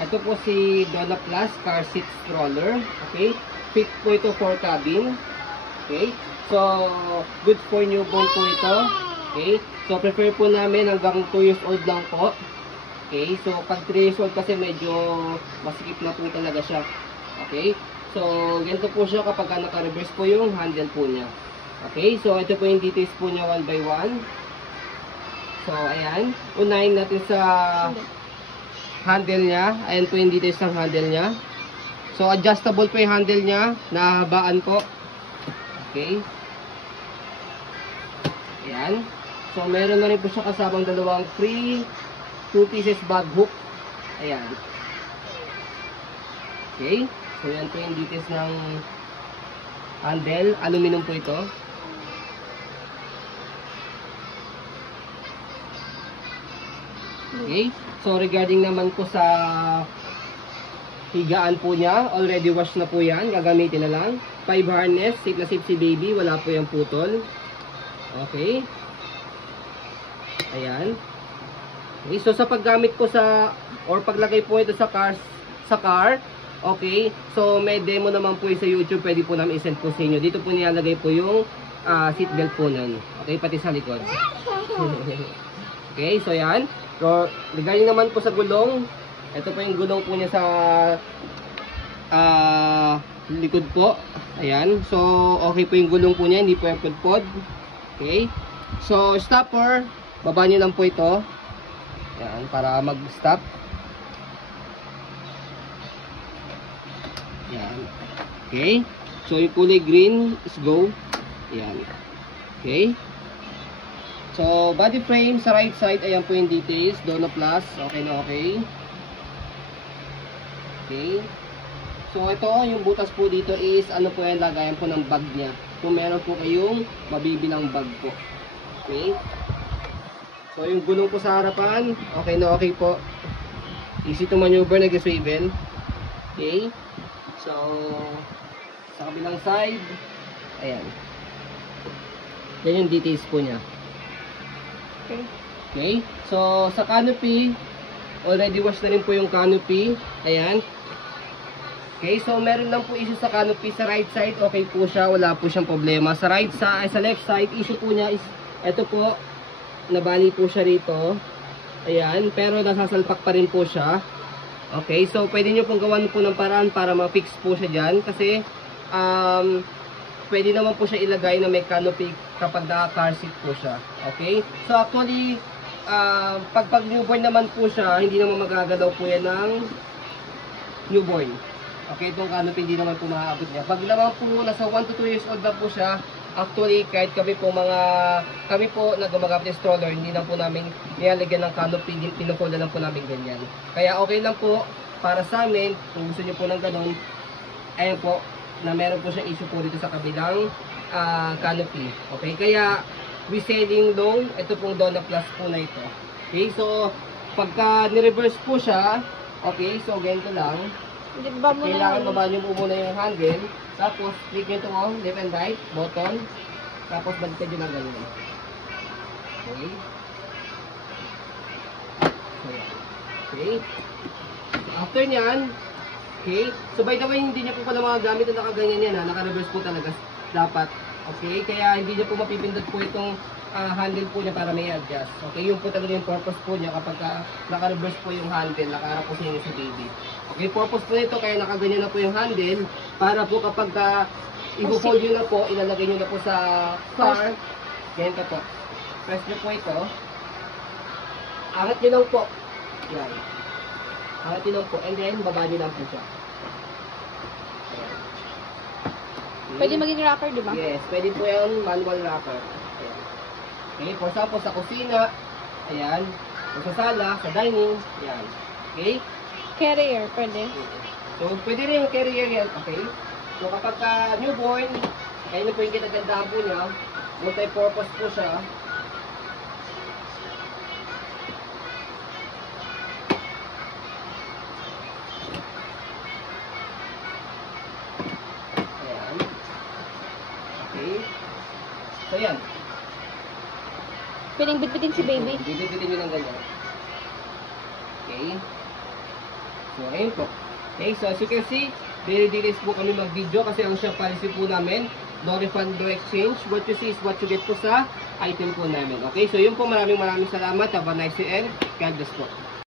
Ito po si Donna Plus car seat stroller. Okay? Fit po ito for cabin. Okay? So, good for newborn po ito. Okay? So, prefer po namin hanggang 2 years old lang po. Okay? So, pag 3 years old kasi medyo masikip na po talaga siya. Okay? So, ganito po siya kapag naka-reverse po yung handle po niya. Okay? So, ito po yung details po niya one by one. So, ayan. Unahin natin sa handle niya. Ayan po yung details ng handle niya. So, adjustable po yung handle niya. Nahabaan po. Okay. Ayan. So, meron na rin po siya kasamang dalawang free 2 pieces bag hook. Ayan. Okay. So, yan po yung details ng handle. Aluminum po ito. Okay. So, regarding naman po sa higaan po niya, already wash na po yan. Gagamitin na lang. 5 harness. Safe na safe si baby. Wala po yung putol. Okay. Ayan. Okay. So, sa paggamit po sa, or paglagay po ito sa car, okay. So, may demo naman po sa YouTube. Pwede po namin isend po sa inyo. Dito po nilalagay po yung seatbelt po nun. Okay. Pati sa likod. Okay. So, yan. So, regarding naman po sa gulong, ito po yung gulong po niya sa likod po. Ayan. So, okay po yung gulong po niya. Hindi po yung pod. Okay. So, stopper, baba niyo lang po ito. Ayan, para mag-stop. Ayan. Okay. So, yung kulay green is go. Ayan. Okay. So, body frame sa right side, ayan po yung details. Donna Plus, okay na okay. Okay. So, ito, yung butas po dito is, ano po yan, lagayan po ng bag niya. Kung meron po kayong mabibilang bag po. Okay. So, yung gulong po sa harapan, okay na okay po. Easy to maneuver, nag-swivel. Okay. So, sa kabilang side, ayan. Yan yung details po niya. Okay. So, sa canopy, already wash na rin po yung canopy. Ayan. Okay. So, meron lang po issue sa canopy. Sa right side, okay po siya. Wala po siyang problema. Sa left side, issue po niya is, ito po, nabali po siya rito. Ayan. Pero nasasalpak pa rin po siya. Okay. So, pwede nyo pong gawan po ng paraan para ma-fix po siya dyan. Kasi, pwede naman po siya ilagay na may canopy kapag naka-car seat po siya. Okay? So actually, pag newborn naman po siya, hindi naman magagalaw po yan ng newborn. Okay? Itong canopy hindi naman po maaabot niya. Pag naman po nasa 1 to 2 years old na po siya, actually kahit kami po na gumagamit ng stroller, hindi na po namin nilalagyan ng canopy, pinukulan lang po namin ganyan. Kaya okay lang po para sa amin, kung gusto niyo po ng ganun, ayan po, na meron po siyang issue po dito sa kabilang canopy. Okay, kaya we selling long, ito pong Donna Plus po na ito. Okay, so pagka ni-reverse po siya, okay, so ganito lang. Kailangan baba nyo po muna yung handle, tapos click nyo ito mo, left and right, button, tapos baliktad nyo lang ganyan. Okay. Okay. After nyan, okay, so by the way, hindi niya po pala mga gamit na nakaganyan yan, naka-reverse po talaga dapat. Okay, kaya hindi niya po mapipindot po itong handle po niya para may adjust. Okay, yung po talaga yung purpose po niya kapag naka-reverse po yung handle, nakaharap po siya sa baby. Okay, purpose po nito, kaya nakaganyan na po yung handle, para po kapag i-fold nyo na po, ilalagay nyo na po sa car, ganyan po. Press nyo po ito, angat nyo lang po, yan. Angat nyo lang po, and then baba nyo lang po siya. Pwede maging rocker, di ba? Yes, pwede po yung manual rocker. Ayan. Okay, for example, sa kusina, ayan. O sa sala, sa dining, ayan. Okay? Carrier, pwede. So, pwede rin yung carrier yan, okay? So, kapag newborn, kaya na po yung ginagandahan po niya, multi-purpose po siya. So, yan. Pwedeng bitbitin si baby. Bibigyan nyo ng ganyan. Okay. So, ayun po. Okay, so as you can see, daily delays po kami mag-video kasi ang shop policy po namin, no refund, no exchange. What you see is what you get po sa item po namin. Okay, so yun po, maraming salamat. Have a nice day and God bless po.